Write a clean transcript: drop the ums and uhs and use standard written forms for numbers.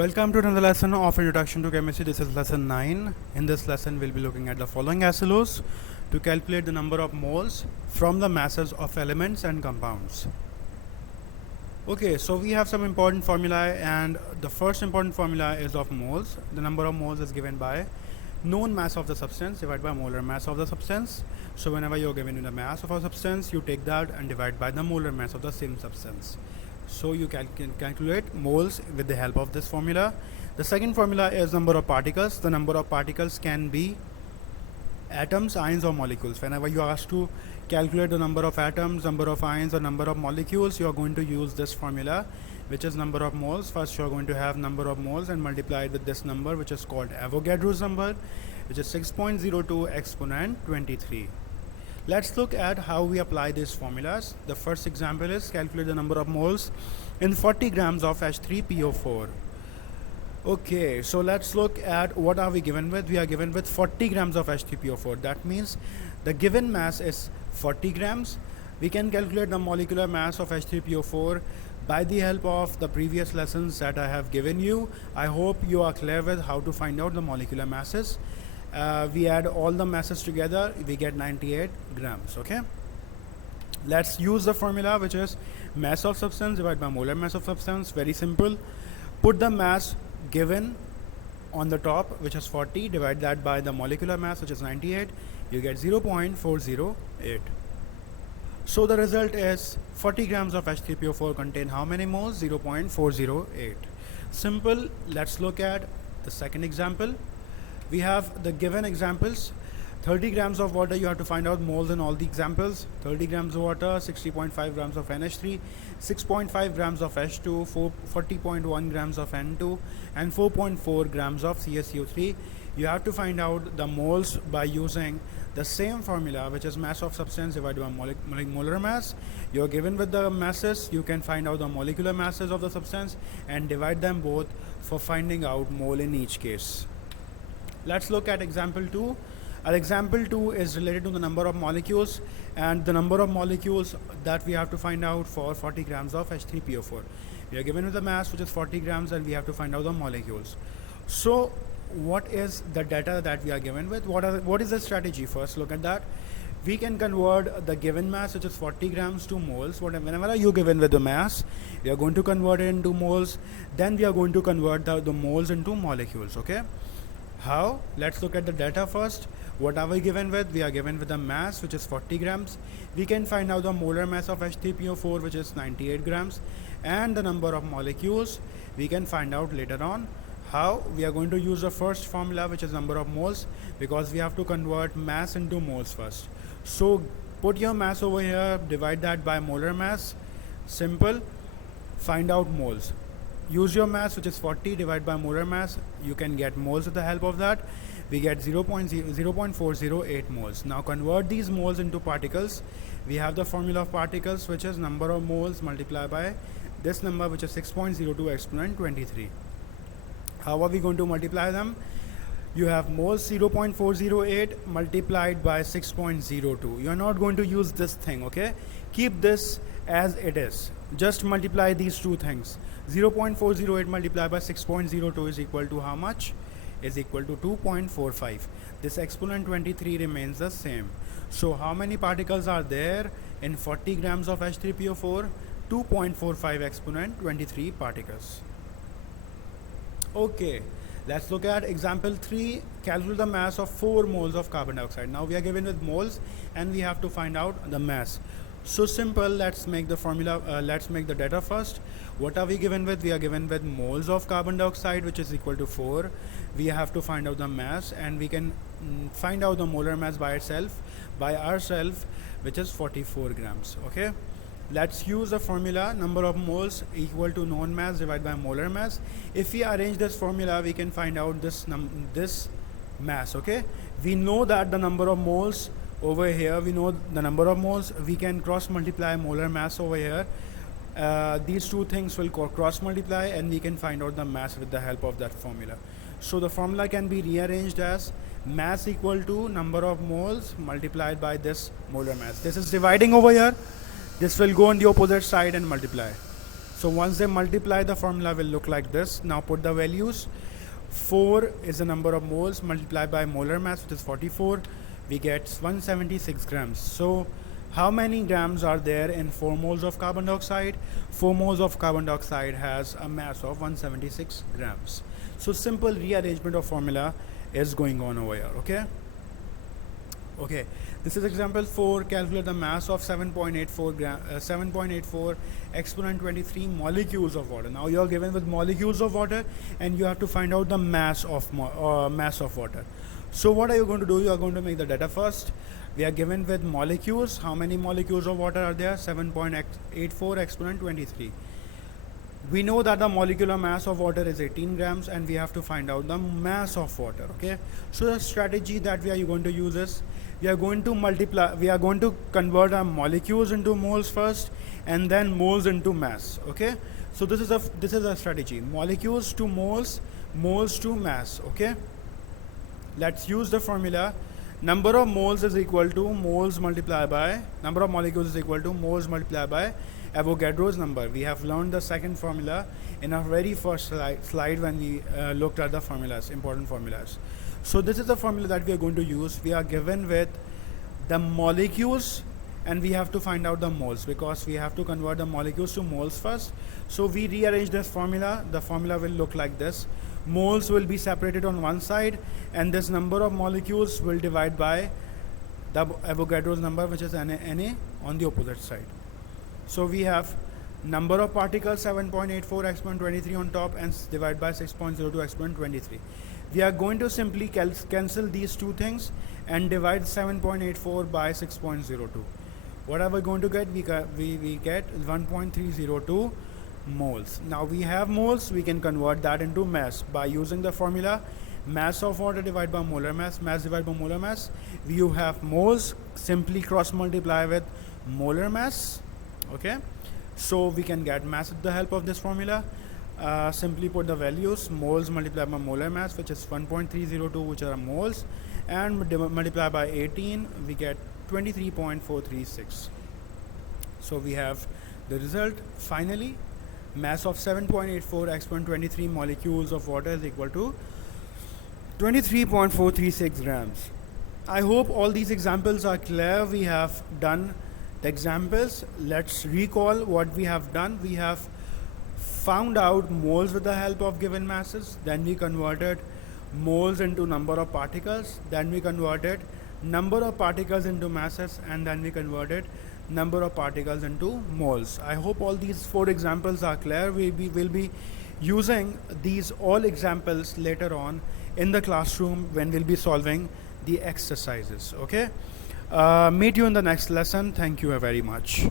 Welcome to another lesson of Introduction to Chemistry. This is lesson 9. In this lesson, we'll be looking at the following acid laws to calculate the number of moles from the masses of elements and compounds. Okay, so we have some important formulae, and the first important formula is of moles. The number of moles is given by known mass of the substance divided by molar mass of the substance. So whenever you're given the mass of a substance, you take that and divide by the molar mass of the same substance. So you can calculate moles with the help of this formula. The second formula is number of particles. The number of particles can be atoms, ions or molecules. Whenever you are asked to calculate the number of atoms, number of ions or number of molecules, you are going to use this formula, which is number of moles. First you are going to have number of moles and multiply it with this number, which is called Avogadro's number, which is 6.02 exponent 23. Let's look at how we apply these formulas. The first example is calculate the number of moles in 40 grams of H3PO4. Okay, so let's look at what are we given with. We are given with 40 grams of H3PO4. That means the given mass is 40 grams. We can calculate the molecular mass of H3PO4 by the help of the previous lessons that I have given you. I hope you are clear with how to find out the molecular masses. We add all the masses together, we get 98 grams. Okay, let's use the formula, which is mass of substance divided by molar mass of substance. Very simple. Put the mass given on the top, which is 40, divide that by the molecular mass, which is 98, you get 0.408. So the result is 40 grams of H3PO4 contain how many moles? 0.408. Simple. Let's look at the second example. We have the given examples. 30 grams of water, you have to find out moles in all the examples. 30 grams of water, 60.5 grams of NH3, 6.5 grams of H2, 40.1 grams of N2, and 4.4 grams of CaCO3. You have to find out the moles by using the same formula, which is mass of substance divided by molar mass. You are given with the masses, you can find out the molecular masses of the substance and divide them both for finding out mole in each case. Let's look at example 2. Our example 2 is related to the number of molecules and the number of molecules that we have to find out for 40 grams of H3PO4. We are given with the mass, which is 40 grams, and we have to find out the molecules. So what is the data that we are given with? What is the strategy? First look at that. We can convert the given mass, which is 40 grams, to moles. Whenever you given with the mass, we are going to convert it into moles. Then we are going to convert the moles into molecules. Okay, how? Let's look at the data first. What are we given with? We are given with the mass, which is 40 grams. We can find out the molar mass of H3PO4, which is 98 grams, and the number of molecules we can find out later on. How? We are going to use the first formula, which is number of moles, because we have to convert mass into moles first. So put your mass over here, divide that by molar mass. Simple. Find out moles. Use your mass, which is 40, divide by molar mass. You can get moles with the help of that. We get 0.408 moles. Now convert these moles into particles. We have the formula of particles, which is number of moles multiplied by this number, which is 6.02 exponent 23. How are we going to multiply them? You have moles 0.408 multiplied by 6.02. You are not going to use this thing. Okay, keep this as it is. Just multiply these two things. 0.408 multiplied by 6.02 is equal to how much? Is equal to 2.45. This exponent 23 remains the same. So how many particles are there in 40 grams of H3PO4? 2.45 exponent 23 particles. Okay, let's look at example 3. Calculate the mass of 4 moles of carbon dioxide. Now we are given with moles and we have to find out the mass. So simple. Let's make the formula, let's make the data first. What are we given with? We are given with moles of carbon dioxide, which is equal to 4. We have to find out the mass, and we can find out the molar mass by ourselves, which is 44 grams. Okay, let's use the formula number of moles equal to known mass divided by molar mass. If we arrange this formula, we can find out this mass. Okay, we know that the number of moles over here, we know the number of moles. We can cross multiply molar mass over here. These two things will cross multiply, and we can find out the mass with the help of that formula. So the formula can be rearranged as mass equal to number of moles multiplied by this molar mass. This is dividing over here. This will go on the opposite side and multiply. So once they multiply, the formula will look like this. Now put the values. 4 is the number of moles multiplied by molar mass, which is 44. We get 176 grams. So how many grams are there in 4 moles of carbon dioxide? 4 moles of carbon dioxide has a mass of 176 grams. So simple rearrangement of formula is going on over here. Okay, this is example 4. Calculate the mass of 7.84 exponent 23 molecules of water. Now you are given with molecules of water and you have to find out the mass of water. So what are you going to do? You are going to make the data first. We are given with molecules. How many molecules of water are there? 7.84 exponent 23. We know that the molecular mass of water is 18 grams and we have to find out the mass of water. Okay, so the strategy that we are going to use is we are going to convert our molecules into moles first and then moles into mass. Okay, so this is a strategy: molecules to moles, moles to mass. Okay, let's use the formula. Number of moles is equal to moles multiplied by number of molecules is equal to moles multiplied by Avogadro's number. We have learned the second formula in our very first slide when we looked at the formulas, important formulas. So this is the formula that we are going to use. We are given with the molecules and we have to find out the moles because we have to convert the molecules to moles first. So we rearrange this formula. The formula will look like this. Moles will be separated on one side and this number of molecules will divide by the Avogadro's number, which is Na on the opposite side. So we have number of particles 7.84 exponent 23 on top and divide by 6.02 exponent 23. We are going to simply cancel these two things and divide 7.84 by 6.02. What are we going to get? We get 1.302 moles. Now we have moles, we can convert that into mass by using the formula mass of water divided by molar mass, mass divided by molar mass. You have moles, simply cross multiply with molar mass. Okay, so we can get mass with the help of this formula. Simply put the values: moles multiplied by molar mass, which is 1.302, which are moles, and multiply by 18, we get 23.436. So we have the result. Finally, mass of 7.84 exponent 23 molecules of water is equal to 23.436 grams. I hope all these examples are clear. We have done the examples. Let's recall what we have done. We have found out moles with the help of given masses, then we converted moles into number of particles, then we converted number of particles into masses, and then we converted number of particles into moles. I hope all these 4 examples are clear. We will be using these all examples later on in the classroom when we'll be solving the exercises. Okay, meet you in the next lesson. Thank you very much.